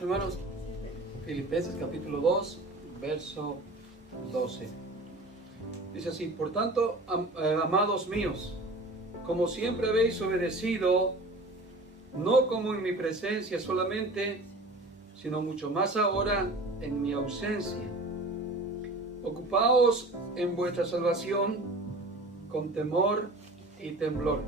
Hermanos, Filipenses capítulo 2, verso 12. Dice así: por tanto, amados míos, como siempre habéis obedecido, no como en mi presencia solamente, sino mucho más ahora en mi ausencia, ocupaos en vuestra salvación con temor y temblor.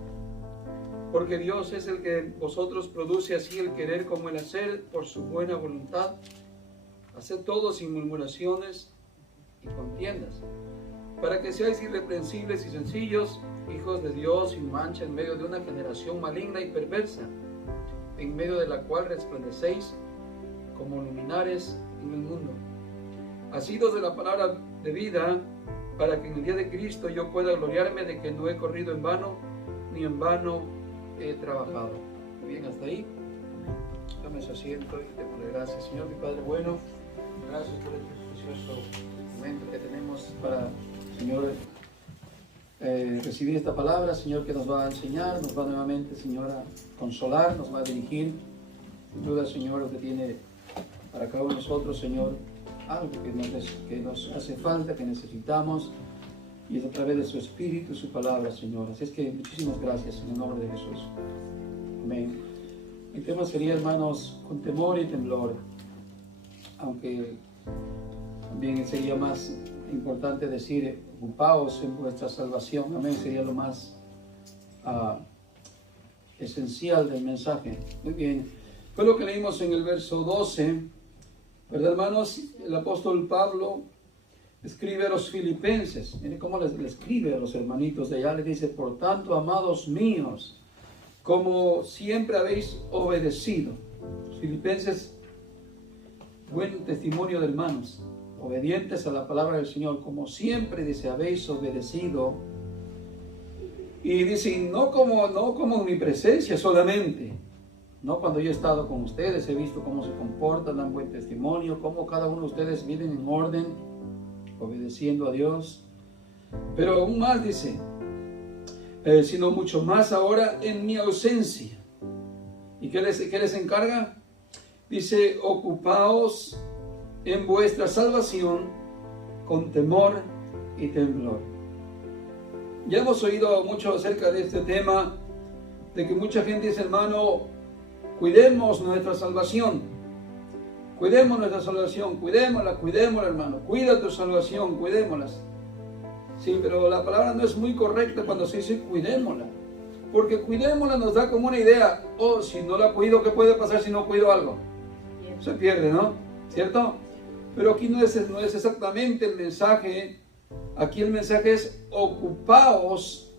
Porque Dios es el que vosotros produce así el querer como el hacer por su buena voluntad. Haced todo sin murmuraciones y contiendas, para que seáis irreprensibles y sencillos, hijos de Dios sin mancha en medio de una generación maligna y perversa, en medio de la cual resplandecéis como luminares en el mundo. Asidos de la palabra de vida, para que en el día de Cristo yo pueda gloriarme de que no he corrido en vano, ni en vano he trabajado. Bien, hasta ahí. Dame su asiento y démosle gracias. Señor, mi Padre bueno, gracias por este precioso momento que tenemos para, Señor, recibir esta palabra, Señor, que nos va a enseñar, nos va nuevamente, Señor, a consolar, nos va a dirigir. Sin duda, Señor, lo que tiene para cada uno de nosotros, Señor, algo que nos hace falta, que necesitamos, y es a través de su Espíritu y su palabra, Señor. Así es que muchísimas gracias en el nombre de Jesús. Amén. El tema sería, hermanos, con temor y temblor, aunque también sería más importante decir, ocupaos en vuestra salvación. Amén, sería lo más esencial del mensaje. Muy bien, fue lo que leímos en el verso 12, ¿verdad, hermanos? El apóstol Pablo escribe a los filipenses. Miren cómo les escribe a los hermanitos de allá. Le dice: por tanto, amados míos, como siempre habéis obedecido. Los filipenses, buen testimonio de hermanos, obedientes a la palabra del Señor, como siempre, dice, habéis obedecido. Y dice, no como en mi presencia solamente, no cuando yo he estado con ustedes, he visto cómo se comportan, dan buen testimonio, cómo cada uno de ustedes viven en orden, obedeciendo a Dios, pero aún más dice, sino mucho más ahora en mi ausencia. ¿Y qué les encarga? Dice, ocupaos en vuestra salvación con temor y temblor. Ya hemos oído mucho acerca de este tema, de que mucha gente dice, hermano, cuidemos nuestra salvación. Cuidemos nuestra salvación, cuidémosla, hermano. Cuida tu salvación, cuidémoslas. Sí, pero la palabra no es muy correcta cuando se dice cuidémosla. Porque cuidémosla nos da como una idea. Oh, si no la cuido, ¿qué puede pasar si no cuido algo? Se pierde, ¿no? ¿Cierto? Pero aquí no es exactamente el mensaje. Aquí el mensaje es ocupaos.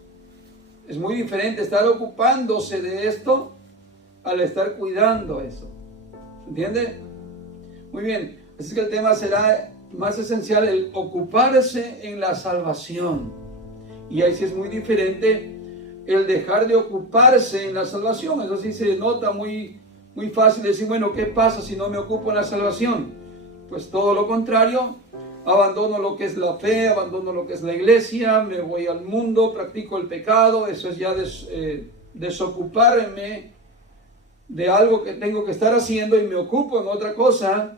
Es muy diferente estar ocupándose de esto al estar cuidando eso. ¿Entiende? Muy bien, así que el tema será más esencial, el ocuparse en la salvación. Y ahí sí es muy diferente el dejar de ocuparse en la salvación. Eso sí se nota muy fácil decir, bueno, ¿qué pasa si no me ocupo en la salvación? Pues todo lo contrario, abandono lo que es la fe, abandono lo que es la iglesia, me voy al mundo, practico el pecado. Eso es ya desocuparme de algo que tengo que estar haciendo y me ocupo en otra cosa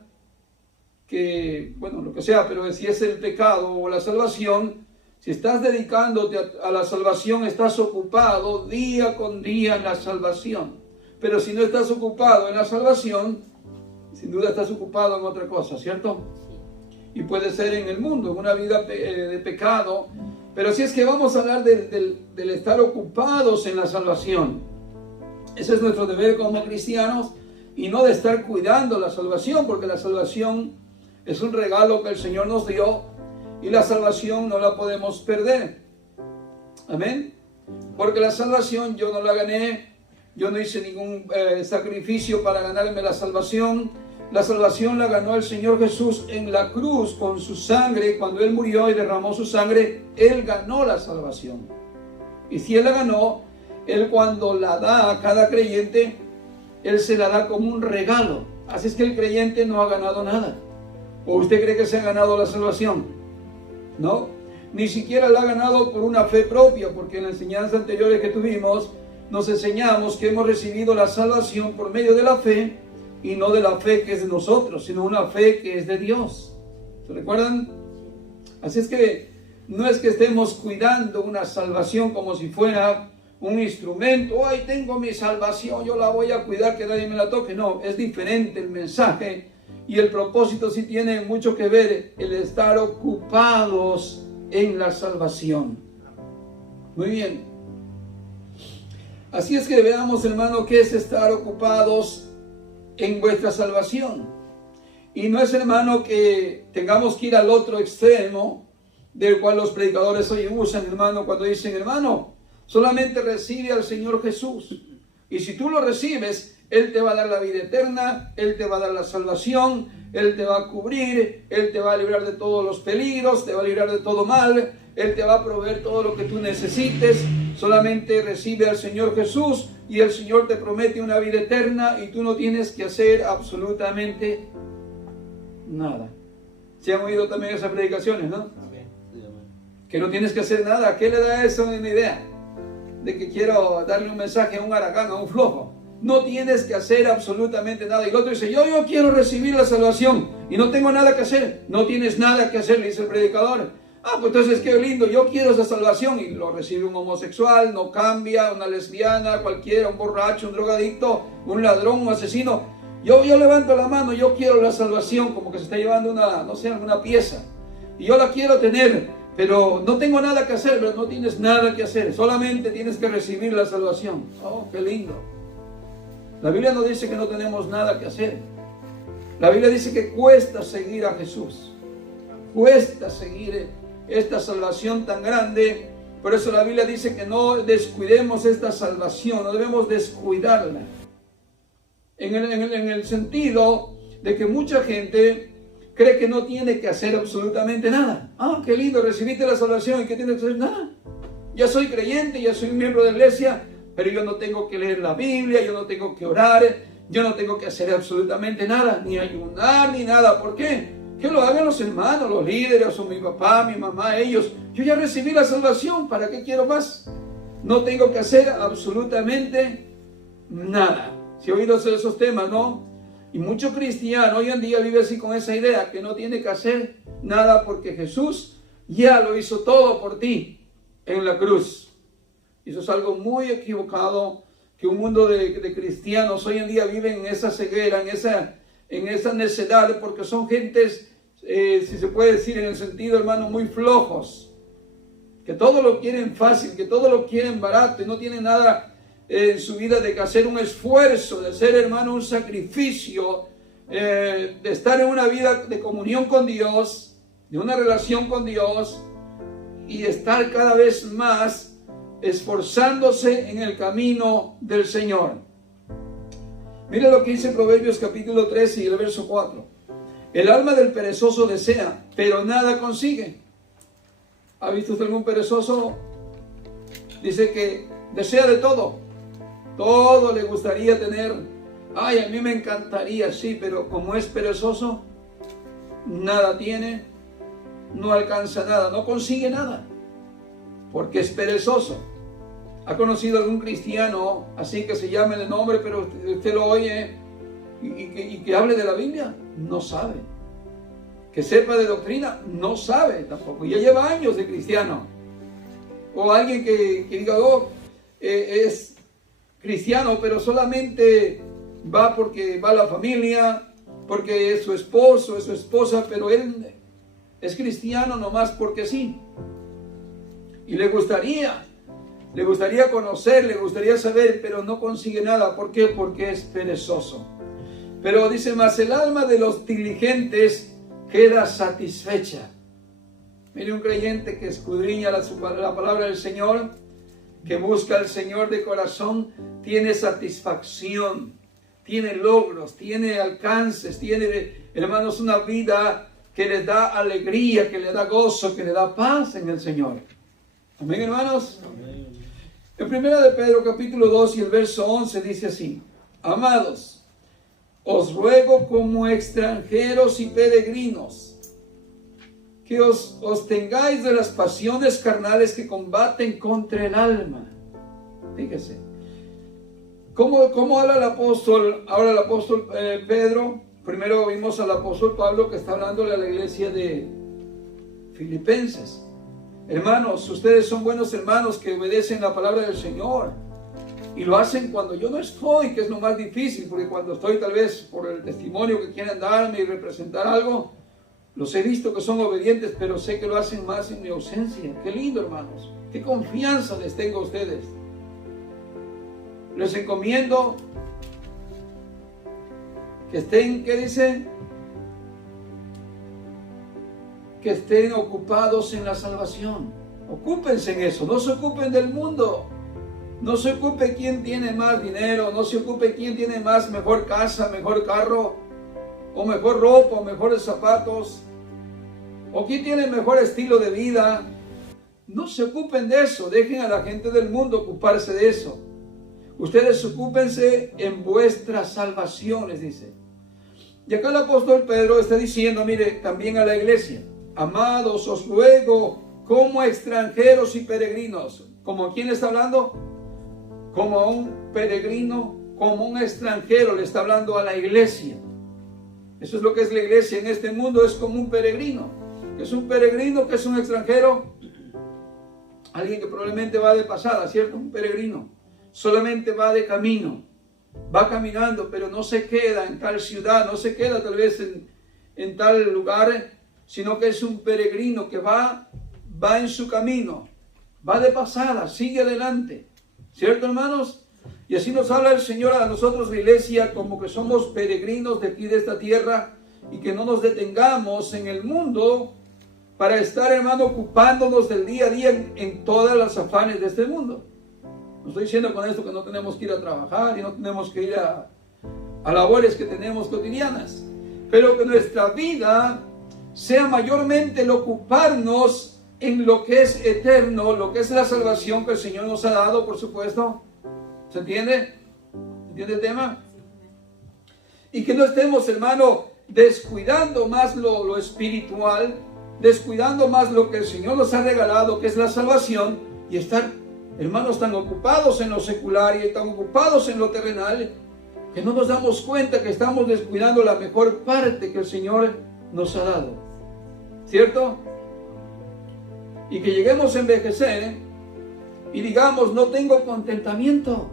que, bueno, lo que sea, pero si es el pecado o la salvación, si estás dedicándote a la salvación, estás ocupado día con día en la salvación. Pero si no estás ocupado en la salvación, sin duda estás ocupado en otra cosa, ¿cierto? Y puede ser en el mundo, en una vida de pecado. Pero si es que vamos a hablar del estar ocupados en la salvación, ese es nuestro deber como cristianos, y no de estar cuidando la salvación, porque la salvación es un regalo que el Señor nos dio y la salvación no la podemos perder. Amén. Porque la salvación yo no la gané, yo no hice ningún sacrificio para ganarme la salvación. La salvación la ganó el Señor Jesús en la cruz con su sangre. Cuando Él murió y derramó su sangre, Él ganó la salvación. Y si Él la ganó, Él cuando la da a cada creyente, Él se la da como un regalo. Así es que el creyente no ha ganado nada. ¿O usted cree que se ha ganado la salvación? No, ni siquiera la ha ganado por una fe propia, porque en la enseñanza anteriores que tuvimos, nos enseñamos que hemos recibido la salvación por medio de la fe, y no de la fe que es de nosotros, sino una fe que es de Dios. ¿Se recuerdan? Así es que no es que estemos cuidando una salvación como si fuera un instrumento. ¡Ay, tengo mi salvación, yo la voy a cuidar, que nadie me la toque! No, es diferente el mensaje y el propósito sí tiene mucho que ver, el estar ocupados en la salvación. Muy bien. Así es que veamos, hermano, qué es estar ocupados en vuestra salvación. Y no es, hermano, que tengamos que ir al otro extremo, del cual los predicadores hoy usan, hermano, cuando dicen, hermano, solamente recibe al Señor Jesús. Y si tú lo recibes, Él te va a dar la vida eterna, Él te va a dar la salvación, Él te va a cubrir, Él te va a librar de todos los peligros, te va a librar de todo mal, Él te va a proveer todo lo que tú necesites. Solamente recibe al Señor Jesús y el Señor te promete una vida eterna y tú no tienes que hacer absolutamente nada. ¿Se han oído también esas predicaciones, no? Que no tienes que hacer nada. ¿Qué le da eso una idea? De que quiero darle un mensaje a un haragán, a un flojo. No tienes que hacer absolutamente nada. Y el otro dice, yo quiero recibir la salvación y no tengo nada que hacer. No tienes nada que hacer, le dice el predicador. Pues entonces qué lindo, yo quiero esa salvación. Y lo recibe un homosexual, no cambia, una lesbiana, cualquiera, un borracho, un drogadicto, un ladrón, un asesino. Yo levanto la mano, yo quiero la salvación, como que se está llevando alguna pieza. Y yo la quiero tener, pero no tengo nada que hacer. Pero no tienes nada que hacer, solamente tienes que recibir la salvación. Oh, qué lindo. La Biblia no dice que no tenemos nada que hacer. La Biblia dice que cuesta seguir a Jesús. Cuesta seguir esta salvación tan grande. Por eso la Biblia dice que no descuidemos esta salvación, no debemos descuidarla. En el sentido de que mucha gente cree que no tiene que hacer absolutamente nada. Qué lindo, recibiste la salvación y ¿qué tienes que hacer? Nada. Ya soy creyente, ya soy un miembro de la iglesia, pero yo no tengo que leer la Biblia, yo no tengo que orar, yo no tengo que hacer absolutamente nada, ni ayunar, ni nada. ¿Por qué? Que lo hagan los hermanos, los líderes, o mi papá, mi mamá, ellos. Yo ya recibí la salvación, ¿para qué quiero más? No tengo que hacer absolutamente nada. Si he oído esos temas, ¿no? Y mucho cristiano hoy en día vive así con esa idea, que no tiene que hacer nada porque Jesús ya lo hizo todo por ti en la cruz. Y eso es algo muy equivocado, que un mundo de cristianos hoy en día viven en esa ceguera, en esa necedad, porque son gentes, si se puede decir en el sentido, hermano, muy flojos, que todo lo quieren fácil, que todo lo quieren barato y no tienen nada en su vida de que hacer un esfuerzo, de hacer, hermano, un sacrificio, de estar en una vida de comunión con Dios, de una relación con Dios y estar cada vez más esforzándose en el camino del Señor. Mire lo que dice Proverbios capítulo 13 y el verso 4. El alma del perezoso desea, pero nada consigue. ¿Ha visto usted algún perezoso? Dice que desea de todo. Todo le gustaría tener. A mí me encantaría, sí, pero como es perezoso, nada tiene, no alcanza nada, no consigue nada, porque es perezoso. ¿Ha conocido algún cristiano así que se llame el nombre, pero usted lo oye y que hable de la Biblia? No sabe. Que sepa de doctrina, no sabe tampoco. Ya lleva años de cristiano. O alguien que diga, es cristiano, pero solamente va porque va a la familia, porque es su esposo, es su esposa, pero él es cristiano nomás porque sí. Y le gustaría conocer, le gustaría saber, pero no consigue nada. ¿Por qué? Porque es perezoso. Pero dice más, el alma de los diligentes queda satisfecha. Mire, un creyente que escudriña la palabra del Señor, que busca al Señor de corazón, tiene satisfacción, tiene logros, tiene alcances, tiene, hermanos, una vida que les da alegría, que le da gozo, que le da paz en el Señor. Amén, hermanos. Amén. En 1 de Pedro capítulo 2 y el verso 11 dice así: amados, os ruego como extranjeros y peregrinos que os tengáis de las pasiones carnales que combaten contra el alma. Fíjese, ¿Cómo habla el apóstol? Ahora el apóstol Pedro. Primero vimos al apóstol Pablo que está hablándole a la iglesia de Filipenses. Hermanos, ustedes son buenos hermanos que obedecen la palabra del Señor. Y lo hacen cuando yo no estoy, que es lo más difícil, porque cuando estoy tal vez por el testimonio que quieren darme y representar algo, los he visto que son obedientes, pero sé que lo hacen más en mi ausencia. Qué lindo, hermanos. Qué confianza les tengo a ustedes. Les encomiendo que estén, ¿qué dice? Que estén ocupados en la salvación. Ocúpense en eso, no se ocupen del mundo. No se ocupe quién tiene más dinero, no se ocupe quién tiene mejor casa, mejor carro, o mejor ropa, o mejores zapatos, o quién tiene mejor estilo de vida. No se ocupen de eso, dejen a la gente del mundo ocuparse de eso. Ustedes ocúpense en vuestras salvaciones, dice. Y acá el apóstol Pedro está diciendo, mire, también a la iglesia: amados, os ruego como extranjeros y peregrinos. ¿Como a quién está hablando? Como a un peregrino, como un extranjero, le está hablando a la iglesia. Eso es lo que es la iglesia en este mundo, es como un peregrino. ¿Qué es un peregrino? ¿Qué es un extranjero? Alguien que probablemente va de pasada, ¿cierto? Un peregrino. Solamente va de camino, va caminando, pero no se queda en tal ciudad, no se queda tal vez en tal lugar, sino que es un peregrino que va en su camino, va de pasada, sigue adelante. ¿Cierto, hermanos? Y así nos habla el Señor a nosotros, la iglesia, como que somos peregrinos de aquí, de esta tierra, y que no nos detengamos en el mundo para estar, hermano, ocupándonos del día a día en todas las afanes de este mundo. No estoy diciendo con esto que no tenemos que ir a trabajar y no tenemos que ir a labores que tenemos cotidianas, pero que nuestra vida sea mayormente el ocuparnos en lo que es eterno, lo que es la salvación que el Señor nos ha dado, por supuesto. ¿Se entiende? ¿Entiende el tema? Y que no estemos, hermano, descuidando más lo espiritual, descuidando más lo que el Señor nos ha regalado, que es la salvación, y estar, hermanos, tan ocupados en lo secular y tan ocupados en lo terrenal, que no nos damos cuenta que estamos descuidando la mejor parte que el Señor nos ha dado. ¿Cierto? Y que lleguemos a envejecer y digamos, no tengo contentamiento.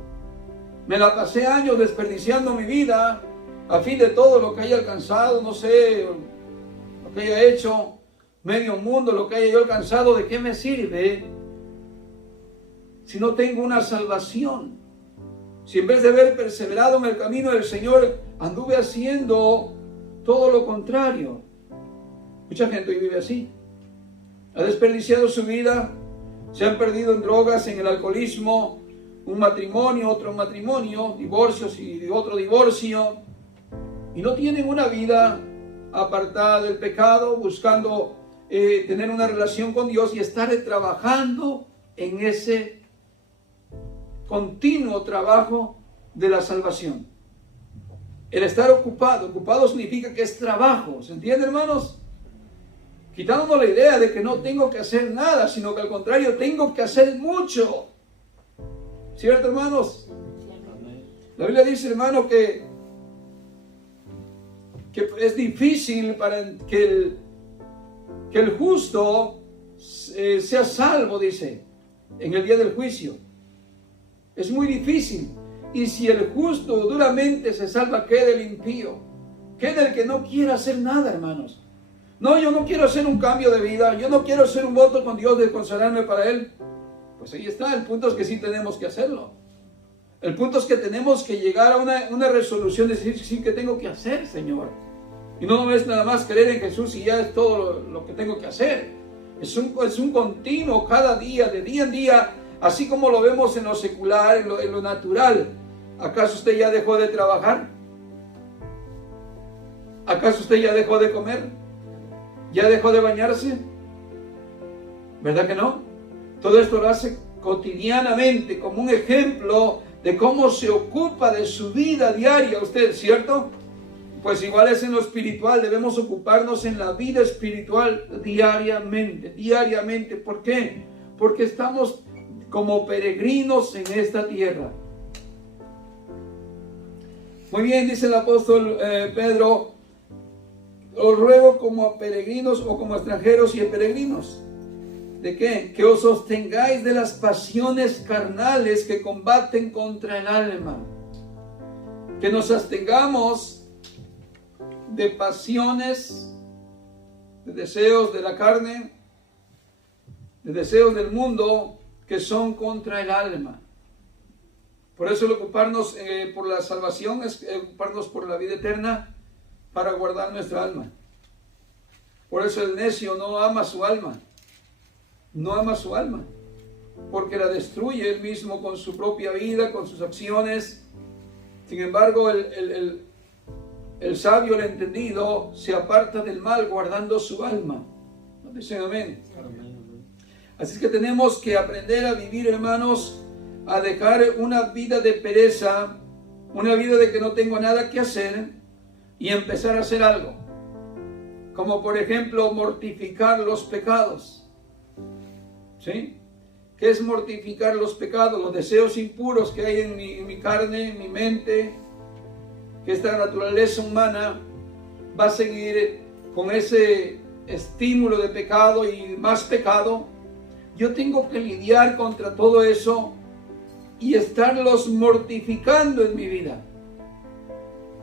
Me la pasé años desperdiciando mi vida a fin de todo lo que haya alcanzado, no sé, lo que haya hecho, medio mundo, lo que haya yo alcanzado, ¿de qué me sirve si no tengo una salvación? Si en vez de haber perseverado en el camino del Señor, anduve haciendo todo lo contrario. Mucha gente hoy vive así. Ha desperdiciado su vida, se han perdido en drogas, en el alcoholismo, un matrimonio, otro matrimonio, divorcios y otro divorcio, y no tienen una vida apartada del pecado, buscando tener una relación con Dios y estar trabajando en ese continuo trabajo de la salvación. El estar ocupado significa que es trabajo, ¿se entiende, hermanos? Quitándonos la idea de que no tengo que hacer nada, sino que al contrario, tengo que hacer mucho. ¿Cierto, hermanos? La Biblia dice, hermano, que es difícil para que el justo sea salvo, dice, en el día del juicio. Es muy difícil. Y si el justo duramente se salva, queda el impío. Queda el que no quiera hacer nada, hermanos. No, yo no quiero hacer un cambio de vida, yo no quiero hacer un voto con Dios de consagrarme para Él. Pues ahí está, el punto es que sí tenemos que hacerlo. El punto es que tenemos que llegar a una resolución de decir, sí, que tengo que hacer, Señor. Y no es nada más creer en Jesús y ya es todo lo que tengo que hacer. Es un continuo cada día, de día en día, así como lo vemos en lo secular, en lo natural. ¿Acaso usted ya dejó de trabajar? ¿Acaso usted ya dejó de comer? ¿Ya dejó de bañarse? ¿Verdad que no? Todo esto lo hace cotidianamente como un ejemplo de cómo se ocupa de su vida diaria usted, ¿cierto? Pues igual es en lo espiritual, debemos ocuparnos en la vida espiritual diariamente. ¿Por qué? Porque estamos como peregrinos en esta tierra. Muy bien, dice el apóstol Pedro, os ruego como a peregrinos o como extranjeros y peregrinos. ¿De qué? Que os sostengáis de las pasiones carnales que combaten contra el alma. Que nos abstengamos de pasiones, de deseos de la carne, de deseos del mundo que son contra el alma. Por eso el ocuparnos por la salvación es ocuparnos por la vida eterna para guardar nuestra alma. Por eso el necio no ama su alma. No ama su alma, porque la destruye él mismo con su propia vida, con sus acciones. Sin embargo, el sabio, el entendido, se aparta del mal guardando su alma. ¿No dicen amén? Así es que tenemos que aprender a vivir, hermanos, a dejar una vida de pereza, una vida de que no tengo nada que hacer y empezar a hacer algo. Como por ejemplo, mortificar los pecados. ¿Sí? ¿Qué es mortificar los pecados? Los deseos impuros que hay en mi carne, en mi mente, que esta naturaleza humana va a seguir con ese estímulo de pecado y más pecado. Yo tengo que lidiar contra todo eso y estarlos mortificando en mi vida.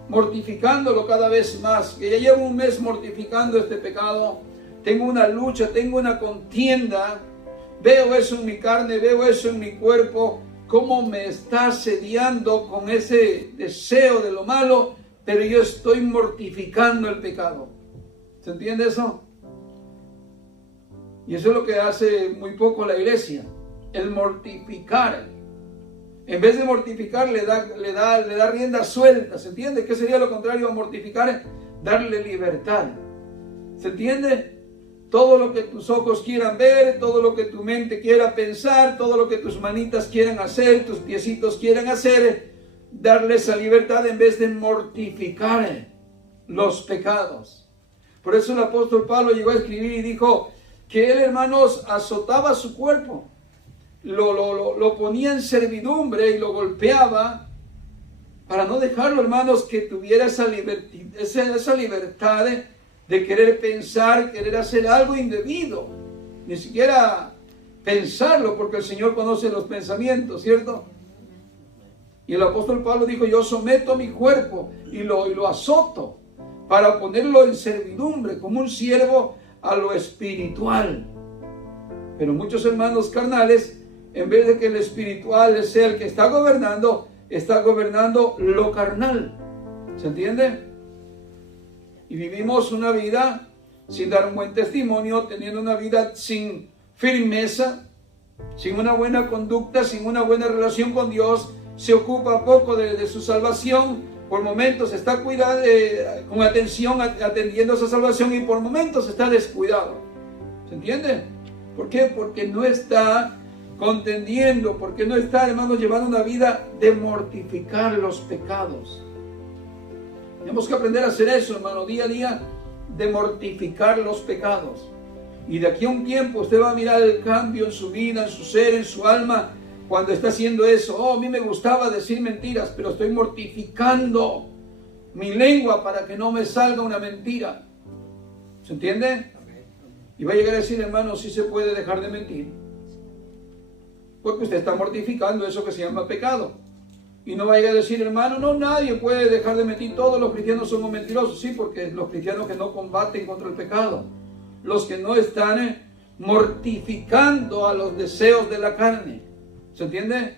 Mortificándolo cada vez más. Que ya llevo un mes mortificando este pecado. Tengo una lucha, tengo una contienda. Veo eso en mi carne, veo eso en mi cuerpo, cómo me está asediando con ese deseo de lo malo, pero yo estoy mortificando el pecado. ¿Se entiende eso? Y eso es lo que hace muy poco la iglesia, el mortificar. En vez de mortificar, le da rienda suelta. ¿Se entiende? ¿Qué sería lo contrario a mortificar? Darle libertad. ¿Se entiende? Todo lo que tus ojos quieran ver, todo lo que tu mente quiera pensar, todo lo que tus manitas quieran hacer, tus piecitos quieran hacer, darle esa libertad en vez de mortificar los pecados. Por eso el apóstol Pablo llegó a escribir y dijo que él, hermanos, azotaba su cuerpo, lo ponía en servidumbre y lo golpeaba para no dejarlo, hermanos, que tuviera esa libertad de querer pensar, querer hacer algo indebido, ni siquiera pensarlo, porque el Señor conoce los pensamientos, ¿cierto? Y el apóstol Pablo dijo, yo someto mi cuerpo y lo azoto para ponerlo en servidumbre, como un siervo a lo espiritual. Pero muchos hermanos carnales, en vez de que el espiritual sea el que está gobernando lo carnal. ¿Se entiende? Y vivimos una vida sin dar un buen testimonio, teniendo una vida sin firmeza, sin una buena conducta, sin una buena relación con Dios. Se ocupa poco de su salvación, por momentos está cuidado, con atención, atendiendo a esa salvación, y por momentos está descuidado. ¿Se entiende? ¿Por qué? Porque no está contendiendo, porque no está, hermanos, llevando una vida de mortificar los pecados. Tenemos que aprender a hacer eso, hermano, día a día, de mortificar los pecados. Y de aquí a un tiempo usted va a mirar el cambio en su vida, en su ser, en su alma, cuando está haciendo eso. Oh, a mí me gustaba decir mentiras, pero estoy mortificando mi lengua para que no me salga una mentira. ¿Se entiende? Y va a llegar a decir, hermano, sí se puede dejar de mentir, porque usted está mortificando eso que se llama pecado. Y no vaya a decir, hermano, no, nadie puede dejar de mentir, todos los cristianos somos mentirosos. Sí, porque los cristianos que no combaten contra el pecado, los que no están mortificando a los deseos de la carne. ¿Se entiende?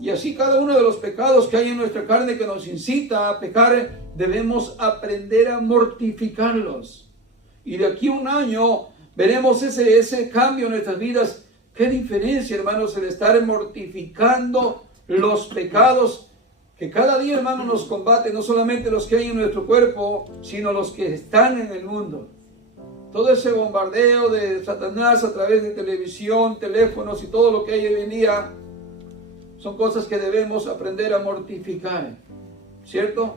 Y así cada uno de los pecados que hay en nuestra carne que nos incita a pecar, debemos aprender a mortificarlos. Y de aquí a un año veremos ese cambio en nuestras vidas. Qué diferencia, hermanos, el estar mortificando los pecados que cada día, hermanos, nos combate, no solamente los que hay en nuestro cuerpo, sino los que están en el mundo. Todo ese bombardeo de Satanás a través de televisión, teléfonos y todo lo que hay hoy en día, son cosas que debemos aprender a mortificar, ¿cierto?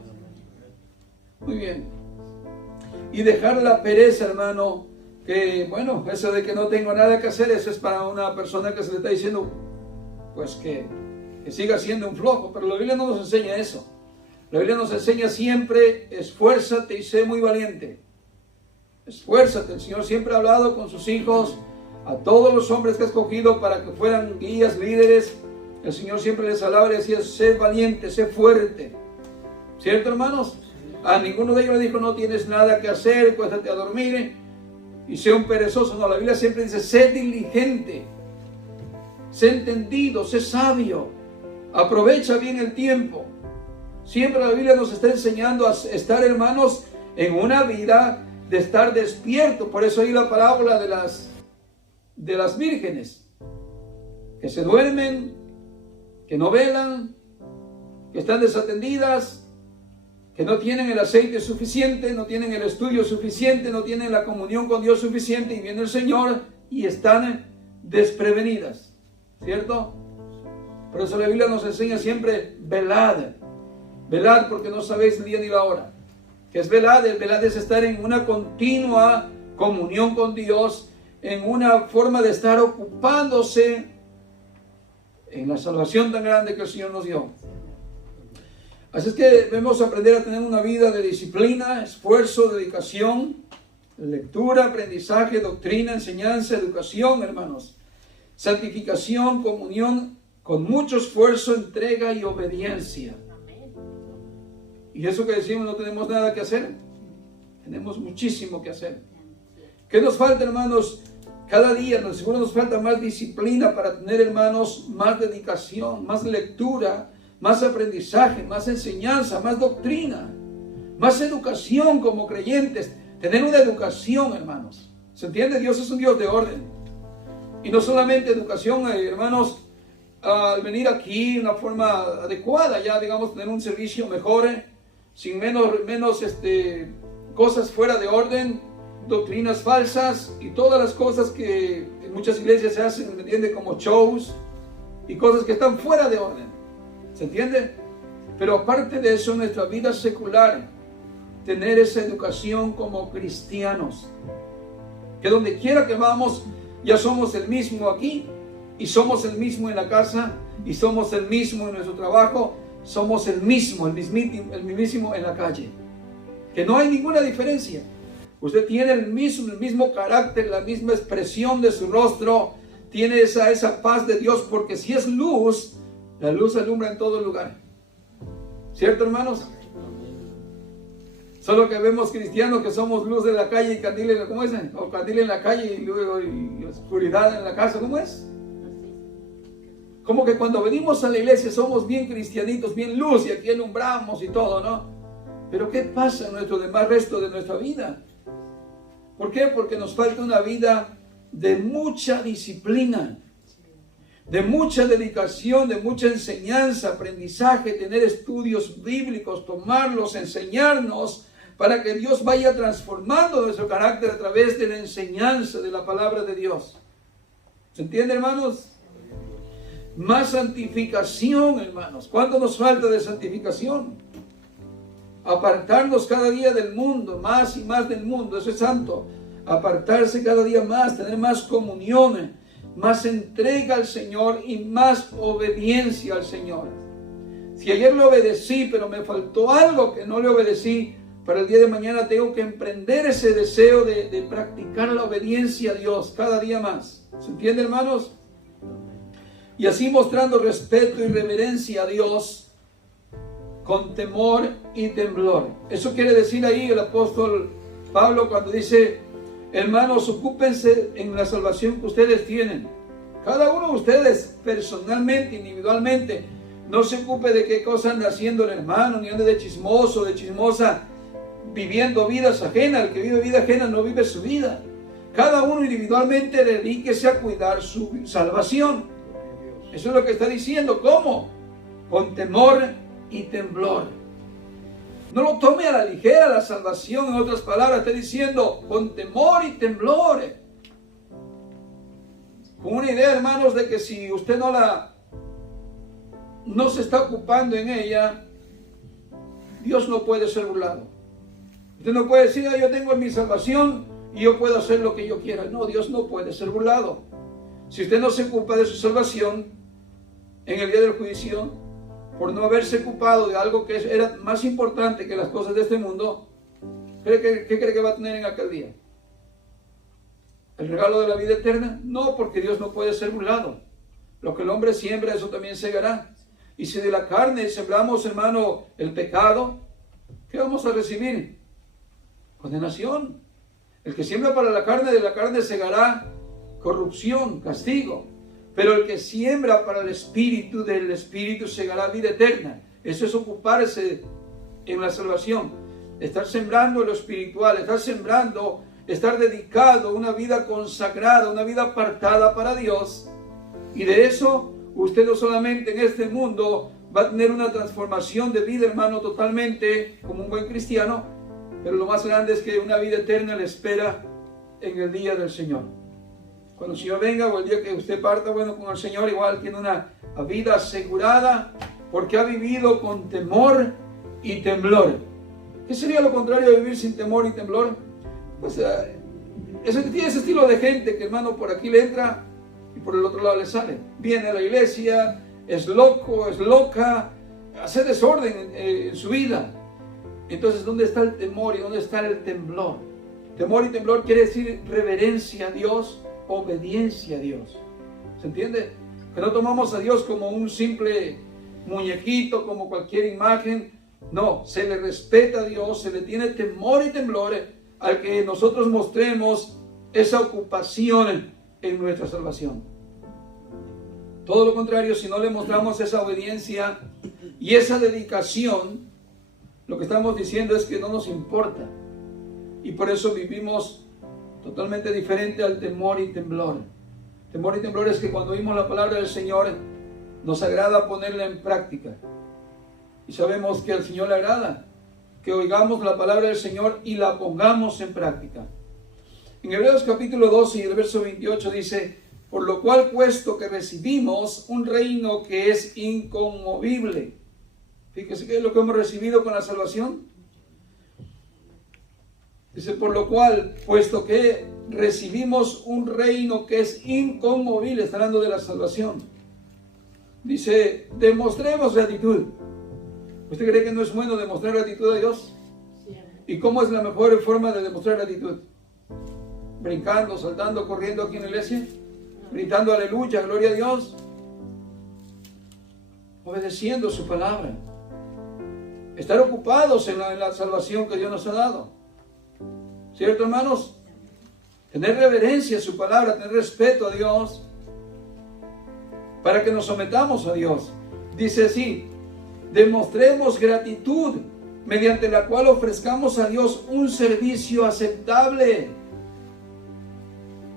Muy bien. Y dejar la pereza, hermano, que bueno, eso de que no tengo nada que hacer, eso es para una persona que se le está diciendo, pues que que siga siendo un flojo, pero la Biblia no nos enseña eso. La Biblia nos enseña siempre, esfuérzate y sé muy valiente. Esfuérzate. El Señor siempre ha hablado con sus hijos, a todos los hombres que ha escogido para que fueran guías, líderes. El Señor siempre les hablaba y decía, sé valiente, sé fuerte. ¿Cierto, hermanos? A ninguno de ellos le dijo, no tienes nada que hacer, cuéstate a dormir y sé un perezoso. No, la Biblia siempre dice, sé diligente, sé entendido, sé sabio, aprovecha bien el tiempo. Siempre la Biblia nos está enseñando a estar, hermanos, en una vida de estar despierto. Por eso hay la parábola de las vírgenes, que se duermen, que no velan, que están desatendidas, que no tienen el aceite suficiente, no tienen el estudio suficiente, no tienen la comunión con Dios suficiente, y viene el Señor y están desprevenidas, ¿cierto? Por eso la Biblia nos enseña siempre, velad, velad porque no sabéis el día ni la hora. ¿Qué es velad? El velad es estar en una continua comunión con Dios, en una forma de estar ocupándose en la salvación tan grande que el Señor nos dio. Así es que debemos aprender a tener una vida de disciplina, esfuerzo, dedicación, lectura, aprendizaje, doctrina, enseñanza, educación, hermanos, santificación, comunión, con mucho esfuerzo, entrega y obediencia. Y eso que decimos, no tenemos nada que hacer, tenemos muchísimo que hacer. ¿Qué nos falta, hermanos? Cada día seguro nos falta más disciplina para tener, hermanos, más dedicación, más lectura, más aprendizaje, más enseñanza, más doctrina, más educación como creyentes. Tener una educación, hermanos. ¿Se entiende? Dios es un Dios de orden. Y no solamente educación, hermanos, al venir aquí de una forma adecuada, ya digamos, tener un servicio mejor, sin menos cosas fuera de orden, doctrinas falsas y todas las cosas que en muchas iglesias se hacen, ¿me entiende? Como shows y cosas que están fuera de orden. ¿Se entiende? Pero aparte de eso, en nuestra vida secular, tener esa educación como cristianos. Que donde quiera que vamos, ya somos el mismo aquí, y somos el mismo en la casa, y somos el mismo en nuestro trabajo, somos el mismísimo en la calle. Que no hay ninguna diferencia. Usted tiene el mismo carácter, la misma expresión de su rostro, tiene esa paz de Dios, porque si es luz, la luz alumbra en todo lugar. ¿Cierto, hermanos? Solo que vemos cristianos que somos luz de la calle y candil en la, ¿cómo es? O candil en la calle y luego y oscuridad en la casa, ¿cómo es? Como que cuando venimos a la iglesia somos bien cristianitos, bien luz y aquí alumbramos y todo, ¿no? Pero ¿qué pasa en nuestro demás resto de nuestra vida? ¿Por qué? Porque nos falta una vida de mucha disciplina, de mucha dedicación, de mucha enseñanza, aprendizaje, tener estudios bíblicos, tomarlos, enseñarnos, para que Dios vaya transformando nuestro carácter a través de la enseñanza de la palabra de Dios. ¿Se entiende, hermanos? Más santificación, hermanos. ¿Cuánto nos falta de santificación? Apartarnos cada día del mundo, más y más del mundo, eso es santo. Apartarse cada día más, tener más comunión, más entrega al Señor y más obediencia al Señor. Si ayer le obedecí, pero me faltó algo que no le obedecí, para el día de mañana tengo que emprender ese deseo de practicar la obediencia a Dios cada día más. ¿Se entiende, hermanos? Y así mostrando respeto y reverencia a Dios con temor y temblor. Eso quiere decir ahí el apóstol Pablo cuando dice: hermanos, ocúpense en la salvación que ustedes tienen. Cada uno de ustedes personalmente, individualmente, no se ocupe de qué cosa anda haciendo el hermano, ni ande de chismoso, de chismosa, viviendo vidas ajenas. El que vive vida ajena no vive su vida. Cada uno individualmente dedíquese a cuidar su salvación. Eso es lo que está diciendo. ¿Cómo? Con temor y temblor. No lo tome a la ligera la salvación. En otras palabras, está diciendo con temor y temblor. Con una idea, hermanos, de que si usted no se está ocupando en ella, Dios no puede ser burlado. Usted no puede decir: yo tengo mi salvación y yo puedo hacer lo que yo quiera. No, Dios no puede ser burlado. Si usted no se ocupa de su salvación, en el día del juicio, por no haberse ocupado de algo que era más importante que las cosas de este mundo, ¿qué cree que va a tener en aquel día? ¿El regalo de la vida eterna? No, porque Dios no puede ser burlado. Lo que el hombre siembra, eso también segará. Y si de la carne sembramos, hermano, el pecado, ¿qué vamos a recibir? Condenación. El que siembra para la carne, de la carne segará corrupción, castigo. Pero el que siembra para el Espíritu, del Espíritu segará vida eterna. Eso es ocuparse en la salvación. Estar sembrando lo espiritual, estar sembrando, estar dedicado a una vida consagrada, una vida apartada para Dios. Y de eso, usted no solamente en este mundo va a tener una transformación de vida, hermano, totalmente como un buen cristiano, pero lo más grande es que una vida eterna le espera en el día del Señor. Cuando el Señor venga o el día que usted parta, bueno, con el Señor igual tiene una vida asegurada porque ha vivido con temor y temblor. ¿Qué sería lo contrario de vivir sin temor y temblor? Pues tiene ese estilo de gente que, hermano, por aquí le entra y por el otro lado le sale. Viene a la iglesia, es loco, es loca, hace desorden en su vida. Entonces, ¿dónde está el temor y dónde está el temblor? Temor y temblor quiere decir reverencia a Dios, obediencia a Dios. ¿Se entiende? Que no tomamos a Dios como un simple muñequito, como cualquier imagen. No, se le respeta a Dios, se le tiene temor y temblor al que nosotros mostremos esa ocupación en nuestra salvación. Todo lo contrario, si no le mostramos esa obediencia y esa dedicación, lo que estamos diciendo es que no nos importa. Y por eso vivimos totalmente diferente al temor y temblor. Temor y temblor es que cuando oímos la palabra del Señor, nos agrada ponerla en práctica. Y sabemos que al Señor le agrada que oigamos la palabra del Señor y la pongamos en práctica. En Hebreos capítulo 12 y el verso 28 dice: por lo cual, puesto que recibimos un reino que es inconmovible. Fíjese que es lo que hemos recibido con la salvación. Dice, por lo cual, puesto que recibimos un reino que es inconmovible, está hablando de la salvación. Dice, demostremos gratitud. ¿Usted cree que no es bueno demostrar gratitud a Dios? ¿Y cómo es la mejor forma de demostrar gratitud? Brincando, saltando, corriendo aquí en la iglesia, gritando aleluya, gloria a Dios, obedeciendo su palabra, estar ocupados en la salvación que Dios nos ha dado. ¿Cierto, hermanos? Tener reverencia a su palabra, tener respeto a Dios, para que nos sometamos a Dios. Dice así: demostremos gratitud, mediante la cual ofrezcamos a Dios un servicio aceptable.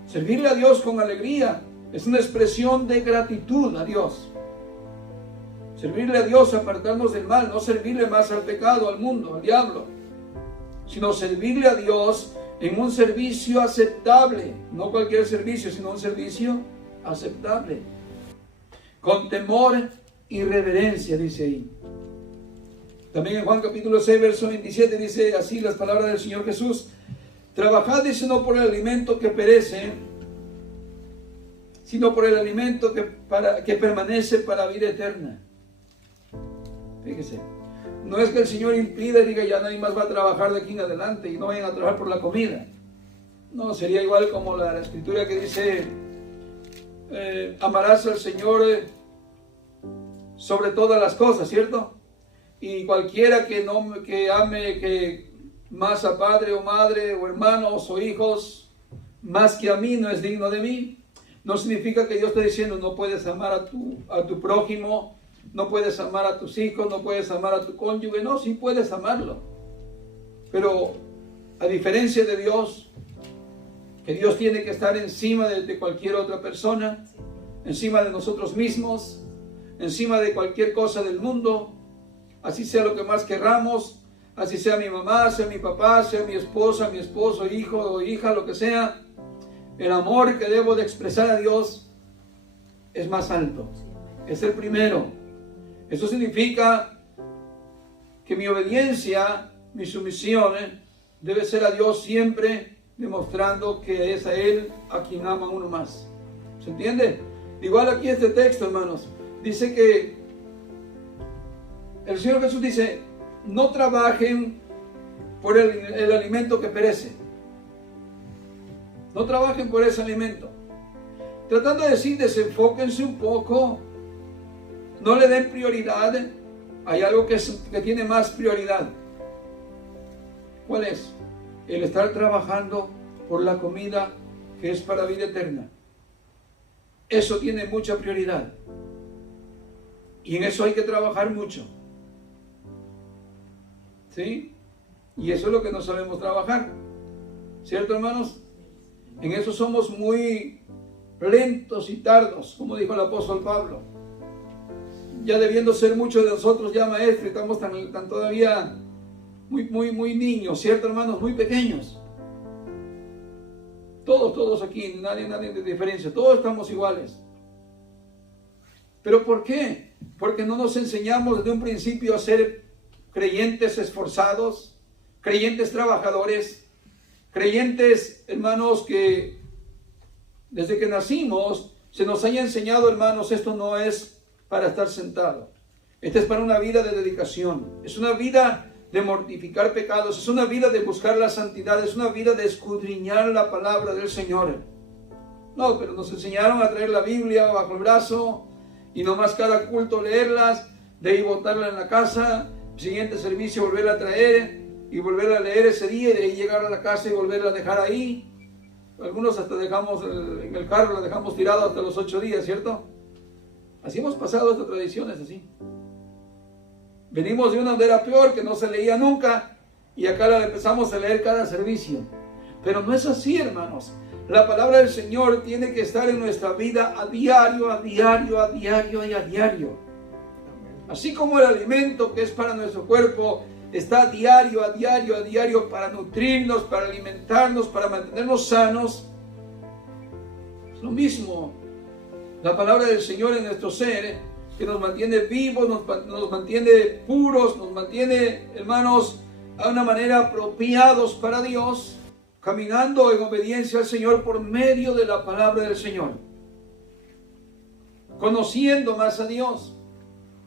Servirle a Dios con alegría es una expresión de gratitud a Dios. Servirle a Dios, apartarnos del mal, no servirle más al pecado, al mundo, al diablo, sino servirle a Dios en un servicio aceptable, no cualquier servicio, sino un servicio aceptable, con temor y reverencia, dice ahí. También en Juan capítulo 6, verso 27 dice así las palabras del Señor Jesús: trabajad, dice, no por el alimento que perece, sino por el alimento que permanece para vida eterna. Fíjese, no es que el Señor impida y diga ya nadie más va a trabajar de aquí en adelante y no vayan a trabajar por la comida. No, sería igual como la escritura que dice amarás al Señor sobre todas las cosas, ¿cierto? Y cualquiera que ame que más a padre o madre o hermanos o hijos más que a mí no es digno de mí. No significa que Dios esté diciendo no puedes amar a tu prójimo, no puedes amar a tus hijos, no puedes amar a tu cónyuge. No, sí puedes amarlo. Pero a diferencia de Dios, que Dios tiene que estar encima de cualquier otra persona, encima de nosotros mismos, encima de cualquier cosa del mundo, así sea lo que más querramos, así sea mi mamá, sea mi papá, sea mi esposa, mi esposo, hijo o hija, lo que sea, el amor que debo de expresar a Dios es más alto, es el primero. Eso significa que mi obediencia, mi sumisión, debe ser a Dios siempre demostrando que es a Él a quien ama uno más. ¿Se entiende? Igual aquí este texto, hermanos. dice que el Señor Jesús dice, no trabajen por el alimento que perece. No trabajen por ese alimento. Tratando de decir, desenfóquense un poco. No le den prioridad. Hay algo que tiene más prioridad. ¿Cuál es? El estar trabajando por la comida que es para vida eterna. Eso tiene mucha prioridad. Y en eso hay que trabajar mucho. ¿Sí? Y eso es lo que no sabemos trabajar. ¿Cierto, hermanos? En eso somos muy lentos y tardos, como dijo el apóstol Pablo. Ya debiendo ser muchos de nosotros ya maestros, estamos tan todavía muy niños, ¿cierto, hermanos? Muy pequeños. Todos aquí, nadie de diferencia, todos estamos iguales. ¿Pero por qué? Porque no nos enseñamos desde un principio a ser creyentes esforzados, creyentes trabajadores, creyentes, hermanos, que desde que nacimos se nos haya enseñado, hermanos, esto no es para estar sentado. Esto es para una vida de dedicación. Es una vida de mortificar pecados. Es una vida de buscar la santidad. Es una vida de escudriñar la palabra del Señor. No, pero nos enseñaron a traer la Biblia bajo el brazo y nomás cada culto leerlas, de ahí botarla en la casa, siguiente servicio volverla a traer y volverla a leer ese día y de ahí llegar a la casa y volverla a dejar ahí. Algunos hasta dejamos en el carro, la dejamos tirada hasta los 8 días, ¿cierto? Así hemos pasado estas tradiciones, así. Venimos de una donde era peor, que no se leía nunca, y acá la empezamos a leer cada servicio. Pero no es así, hermanos. La palabra del Señor tiene que estar en nuestra vida a diario. Así como el alimento que es para nuestro cuerpo está a diario para nutrirnos, para alimentarnos, para mantenernos sanos. Es lo mismo. La palabra del Señor en nuestro ser, que nos mantiene vivos, nos mantiene puros, nos mantiene, hermanos, a una manera apropiados para Dios, caminando en obediencia al Señor por medio de la palabra del Señor. Conociendo más a Dios.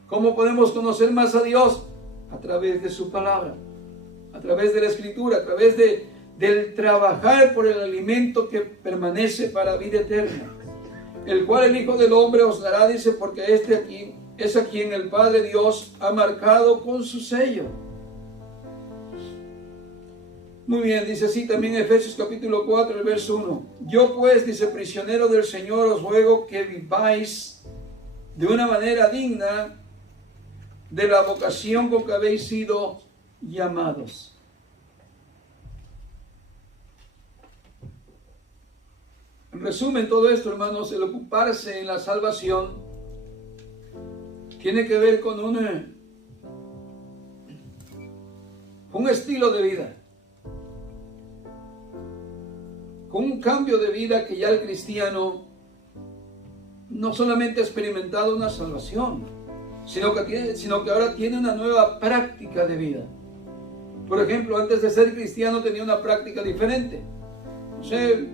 ¿Cómo podemos conocer más a Dios? A través de su palabra, a través de la Escritura, a través del trabajar por el alimento que permanece para vida eterna, el cual el Hijo del Hombre os dará, dice, porque es a quien el Padre Dios ha marcado con su sello. Muy bien, dice así también Efesios capítulo 4, el verso 1. Yo pues, dice, prisionero del Señor, os ruego que viváis de una manera digna de la vocación con que habéis sido llamados. En resumen, todo esto, hermanos, el ocuparse en la salvación tiene que ver con un estilo de vida, con un cambio de vida que ya el cristiano no solamente ha experimentado una salvación, sino que ahora tiene una nueva práctica de vida. Por ejemplo, antes de ser cristiano tenía una práctica diferente. No sé,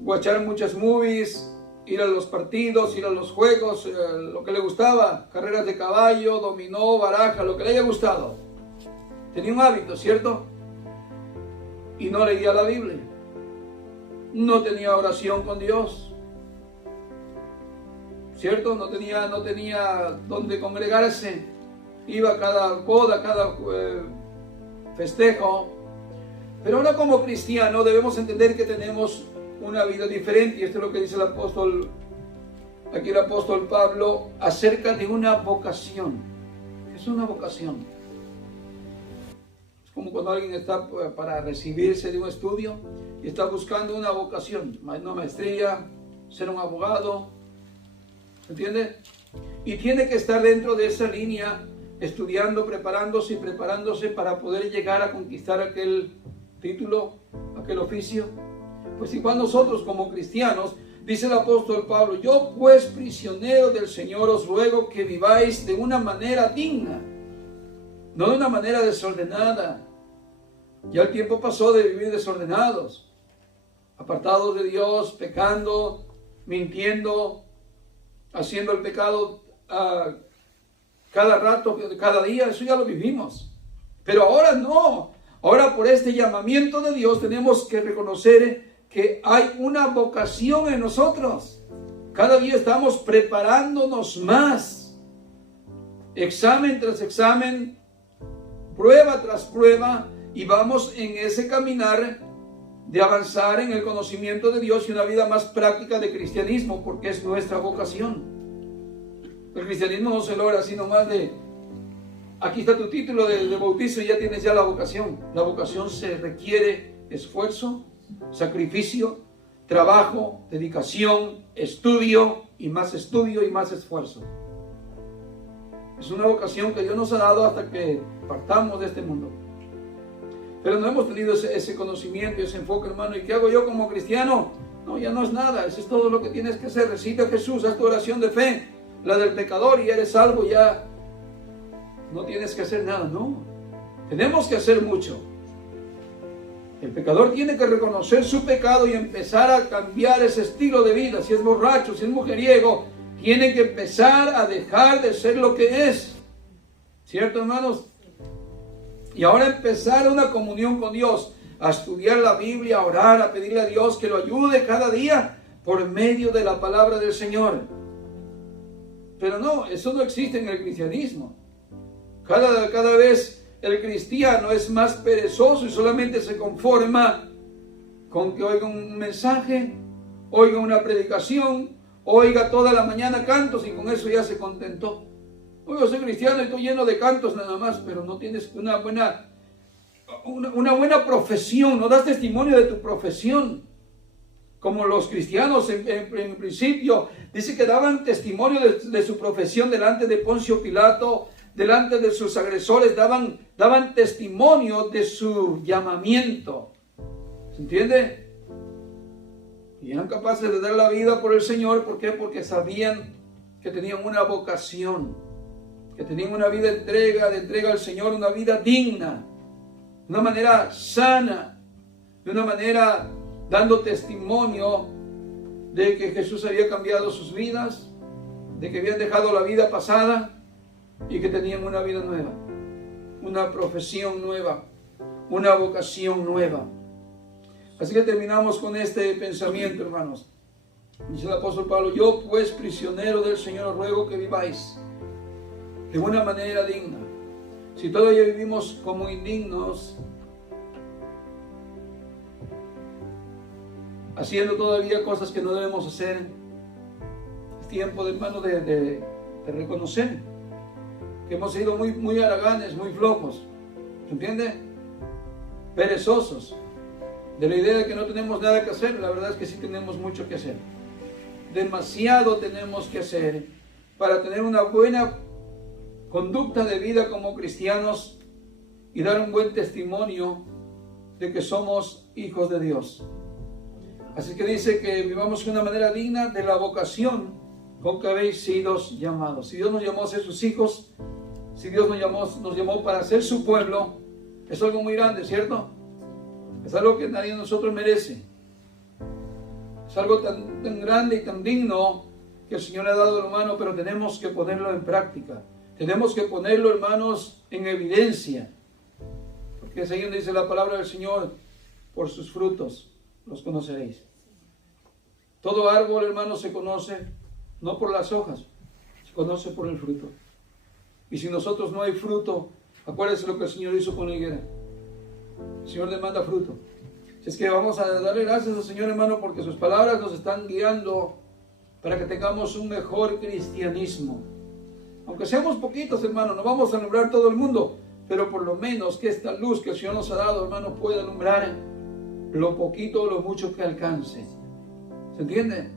watchar muchas movies, ir a los partidos, ir a los juegos, lo que le gustaba, carreras de caballo, dominó, baraja, lo que le haya gustado. Tenía un hábito, ¿cierto? Y no leía la Biblia. No tenía oración con Dios. ¿Cierto? No tenía donde congregarse. Iba a cada boda, cada festejo. Pero ahora como cristiano debemos entender que tenemos una vida diferente. Y esto es lo que dice el apóstol Pablo acerca de una vocación. ¿Qué es una vocación? Es como cuando alguien está para recibirse de un estudio y está buscando una vocación, una maestría, ser un abogado. ¿Entiende? Y tiene que estar dentro de esa línea, estudiando, preparándose para poder llegar a conquistar aquel título, aquel oficio. Pues igual nosotros como cristianos, dice el apóstol Pablo, yo pues prisionero del Señor os ruego que viváis de una manera digna, no de una manera desordenada. Ya el tiempo pasó de vivir desordenados, apartados de Dios, pecando, mintiendo, haciendo el pecado cada rato, cada día, eso ya lo vivimos. Pero ahora no. Ahora por este llamamiento de Dios tenemos que reconocer que hay una vocación en nosotros. Cada día estamos preparándonos más. Examen tras examen, prueba tras prueba, y vamos en ese caminar de avanzar en el conocimiento de Dios y una vida más práctica de cristianismo, porque es nuestra vocación. El cristianismo no se logra así nomás de, aquí está tu título de bautizo y ya tienes ya la vocación. La vocación se requiere esfuerzo, sacrificio, trabajo, dedicación, estudio y más esfuerzo. Es una vocación que Dios nos ha dado hasta que partamos de este mundo. Pero no hemos tenido ese conocimiento, ese enfoque, hermano. ¿Y qué hago yo como cristiano? No, ya no es nada. Eso es todo lo que tienes que hacer. Recita a Jesús, haz tu oración de fe, la del pecador, y eres salvo. Ya no tienes que hacer nada. No, tenemos que hacer mucho. El pecador tiene que reconocer su pecado y empezar a cambiar ese estilo de vida. Si es borracho, si es mujeriego, tiene que empezar a dejar de ser lo que es. ¿Cierto, hermanos? Y ahora empezar una comunión con Dios, a estudiar la Biblia, a orar, a pedirle a Dios que lo ayude cada día por medio de la palabra del Señor. Pero no, eso no existe en el cristianismo. Cada vez el cristiano es más perezoso y solamente se conforma con que oiga un mensaje, oiga una predicación, oiga toda la mañana cantos y con eso ya se contentó. Yo soy cristiano y estoy lleno de cantos nada más, pero no tienes una buena profesión, no das testimonio de tu profesión. Como los cristianos en principio, dice que daban testimonio de su profesión delante de Poncio Pilato, delante de sus agresores, daban testimonio de su llamamiento. ¿Se entiende? Y eran capaces de dar la vida por el Señor. ¿Por qué? Porque sabían que tenían una vocación, que tenían una vida de entrega al Señor, una vida digna, de una manera sana, de una manera dando testimonio de que Jesús había cambiado sus vidas, de que habían dejado la vida pasada y que tenían una vida nueva, una profesión nueva, una vocación nueva. Así que terminamos con este pensamiento, hermanos. Dice el apóstol Pablo: yo pues, prisionero del Señor, os ruego que viváis de una manera digna. Si todavía vivimos como indignos, haciendo todavía cosas que no debemos hacer, es tiempo, hermano, de reconocer que hemos sido muy haraganes, muy flojos. ¿Se entiende? Perezosos. De la idea de que no tenemos nada que hacer. La verdad es que sí tenemos mucho que hacer. Demasiado tenemos que hacer para tener una buena conducta de vida como cristianos y dar un buen testimonio de que somos hijos de Dios. Así que dice que vivamos de una manera digna de la vocación con que habéis sido llamados. Si Dios nos llamó a ser sus hijos, si Dios nos llamó para ser su pueblo, es algo muy grande, ¿cierto? Es algo que nadie de nosotros merece. Es algo tan grande y tan digno que el Señor le ha dado al humano, pero tenemos que ponerlo en práctica. Tenemos que ponerlo, hermanos, en evidencia. Porque es ahí donde dice la palabra del Señor: por sus frutos los conoceréis. Todo árbol, hermanos, se conoce no por las hojas, se conoce por el fruto. Y si nosotros no hay fruto, acuérdense lo que el Señor hizo con la higuera. El Señor demanda fruto. Si es que vamos a darle gracias al Señor, hermano, porque sus palabras nos están guiando para que tengamos un mejor cristianismo. Aunque seamos poquitos, hermano, no vamos a alumbrar todo el mundo, pero por lo menos que esta luz que el Señor nos ha dado, hermano, pueda alumbrar lo poquito o lo mucho que alcance. ¿Se entiende?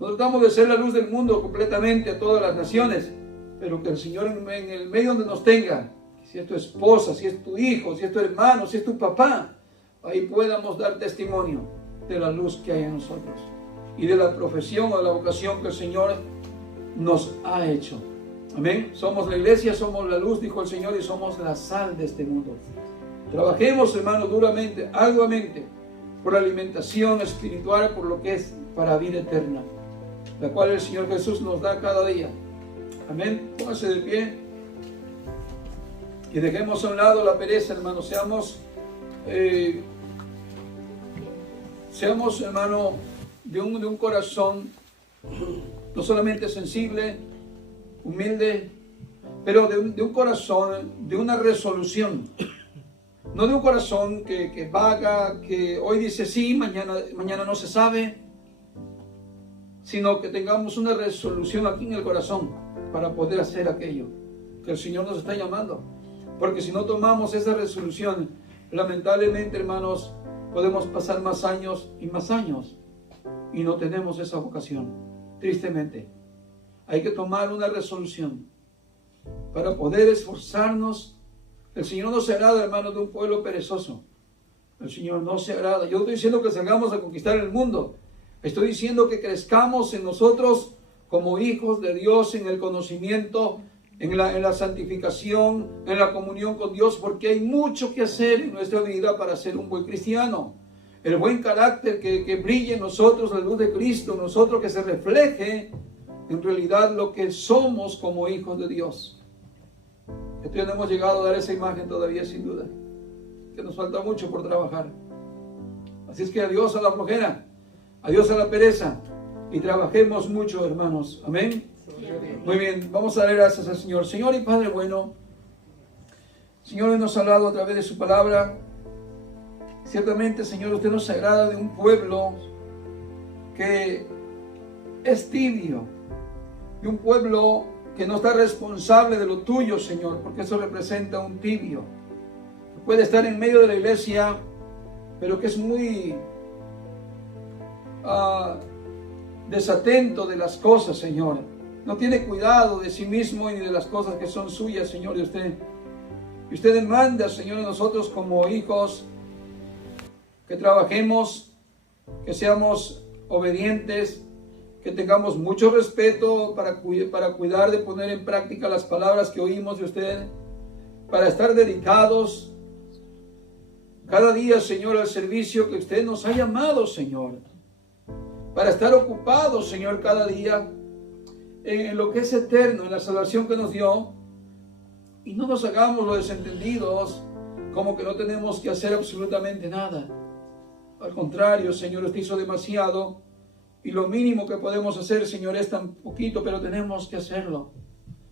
No tratamos de ser la luz del mundo completamente a todas las naciones, pero que el Señor en el medio donde nos tenga, si es tu esposa, si es tu hijo, si es tu hermano, si es tu papá, ahí podamos dar testimonio de la luz que hay en nosotros y de la profesión o la vocación que el Señor nos ha hecho. Amén. Somos la iglesia, somos la luz, dijo el Señor, y somos la sal de este mundo. Trabajemos, hermanos, duramente, arduamente, por la alimentación espiritual, por lo que es para vida eterna, la cual el Señor Jesús nos da cada día. Amén. Póngase de pie. Y dejemos a un lado la pereza, hermano. Seamos, hermano, de un corazón no solamente sensible, humilde, pero de un corazón, de una resolución. No de un corazón que vaga, que hoy dice sí, mañana no se sabe, sino que tengamos una resolución aquí en el corazón para poder hacer aquello que el Señor nos está llamando. Porque si no tomamos esa resolución, lamentablemente, hermanos, podemos pasar más años y no tenemos esa vocación, tristemente. Hay que tomar una resolución para poder esforzarnos. El Señor no se agrada, hermanos, de un pueblo perezoso. El Señor no se agrada. Yo estoy diciendo que salgamos a conquistar el mundo. Estoy diciendo que crezcamos en nosotros como hijos de Dios, en el conocimiento, en la santificación, en la comunión con Dios, porque hay mucho que hacer en nuestra vida para ser un buen cristiano. El buen carácter que brille en nosotros, la luz de Cristo, en nosotros, que se refleje en realidad lo que somos como hijos de Dios. Esto no hemos llegado a dar esa imagen todavía, sin duda, que nos falta mucho por trabajar. Así es que adiós a la flojera, adiós a la pereza, y trabajemos mucho, hermanos. Amén. Muy bien, vamos a dar gracias al Señor. Señor y Padre bueno, Señor, Él nos ha hablado a través de su palabra. Ciertamente, Señor, usted nos agrada de un pueblo que es tibio, de un pueblo que no está responsable de lo tuyo, Señor, porque eso representa un tibio. Puede estar en medio de la iglesia, pero que es muy desatento de las cosas, Señor. No tiene cuidado de sí mismo y de las cosas que son suyas, Señor, y usted demanda, Señor, a nosotros como hijos, que trabajemos, que seamos obedientes, que tengamos mucho respeto para cuidar de poner en práctica las palabras que oímos de usted, para estar dedicados cada día, Señor, al servicio que usted nos ha llamado, Señor, para estar ocupados, Señor, cada día en lo que es eterno, en la salvación que nos dio, y no nos hagamos los desentendidos como que no tenemos que hacer absolutamente nada. Al contrario, Señor, usted hizo demasiado, y lo mínimo que podemos hacer, Señor, es tan poquito, pero tenemos que hacerlo.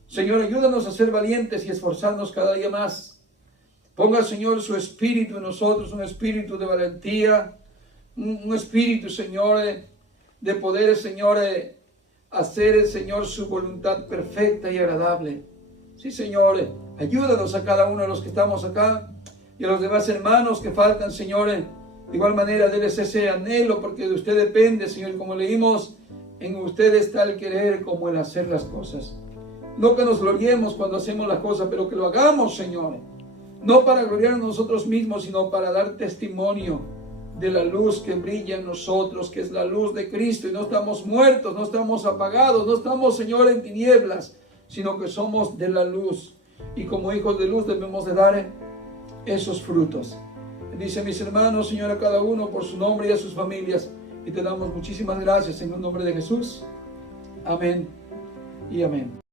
Señor, ayúdanos a ser valientes y esforzarnos cada día más. Ponga, Señor, su espíritu en nosotros, un espíritu de valentía, un espíritu, Señor, de poder, Señor, hacer, Señor, su voluntad perfecta y agradable. Sí, Señor, ayúdanos a cada uno de los que estamos acá y a los demás hermanos que faltan, Señor. De igual manera, déles ese anhelo, porque de usted depende, Señor. Como leímos, en usted está el querer como el hacer las cosas. No que nos gloriemos cuando hacemos las cosas, pero que lo hagamos, Señor. No para gloriarnos nosotros mismos, sino para dar testimonio de la luz que brilla en nosotros, que es la luz de Cristo. Y no estamos muertos, no estamos apagados, no estamos, Señor, en tinieblas, sino que somos de la luz. Y como hijos de luz debemos de dar esos frutos. Bendice a mis hermanos, Señor, a cada uno por su nombre y a sus familias. Y te damos muchísimas gracias en el nombre de Jesús. Amén y amén.